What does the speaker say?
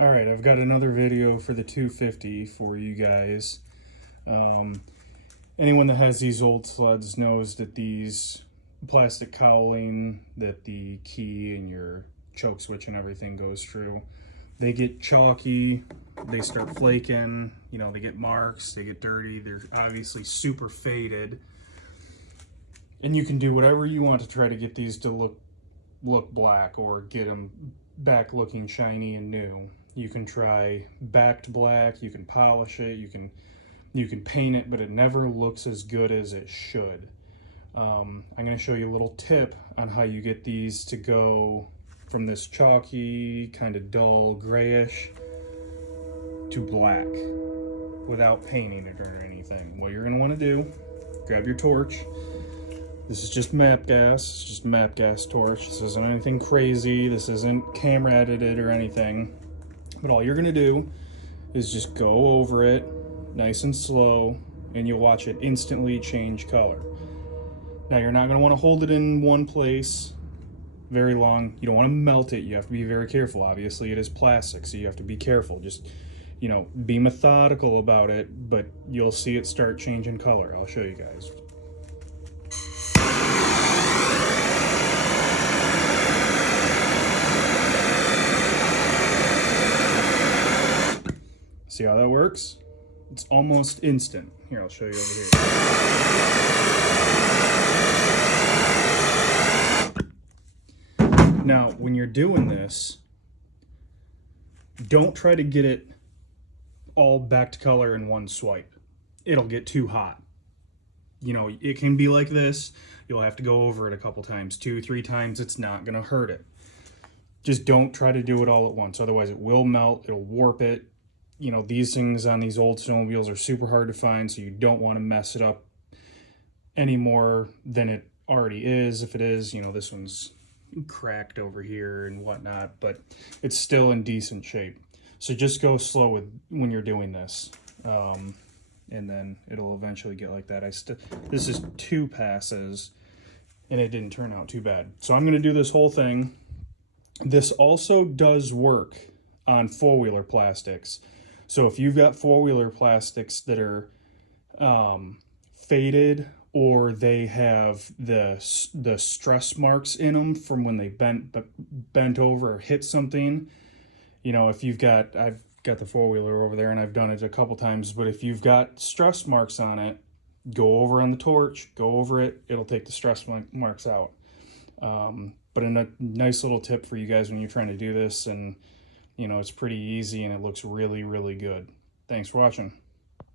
All right, I've got another video for the 250 for you guys. Anyone that has these old sleds knows that these plastic cowling that the key and your choke switch and everything goes through, they get chalky, they start flaking, you know, they get marks, they get dirty, they're obviously super faded. And you can do whatever you want to try to get these to look black or get them back looking shiny and new. You can try backed black, you can polish it, you can paint it, but it never looks as good as it should. I'm going to show you a little tip on how you get these to go from this chalky, kind of dull, grayish to black without painting it or anything. What you're going to want to do, grab your torch. This is just MAPP gas, it's just MAPP gas torch. This isn't anything crazy, this isn't camera edited or anything. But all you're gonna do is just go over it nice and slow, and you'll watch it instantly change color. Now you're not gonna wanna hold it in one place very long. You don't wanna melt it, you have to be very careful. Obviously it is plastic, so you have to be careful. Just, you know, be methodical about it, but you'll see it start changing color. I'll show you guys. See how that works? It's almost instant. Here, I'll show you over here. Now, when you're doing this, don't try to get it all back to color in one swipe. It'll get too hot. You know, it can be like this. You'll have to go over it a couple times, 2-3 times. It's not gonna hurt it. Just don't try to do it all at once. Otherwise it will melt, it'll warp it. You know, these things on these old snowmobiles are super hard to find, so you don't want to mess it up any more than it already is. If it is, you know, this one's cracked over here and whatnot, but it's still in decent shape. So just go slow when you're doing this, and then it'll eventually get like that. This is 2 passes, and it didn't turn out too bad. So I'm going to do this whole thing. This also does work on 4-wheeler plastics. So if you've got 4-wheeler plastics that are faded, or they have the stress marks in them from when they bent over or hit something, you know, if you've got, I've got the 4-wheeler over there and I've done it a couple times, but if you've got stress marks on it, go over on the torch, go over it, it'll take the stress marks out. But a nice little tip for you guys when you're trying to do this, and you know, it's pretty easy and it looks really, really good. Thanks for watching.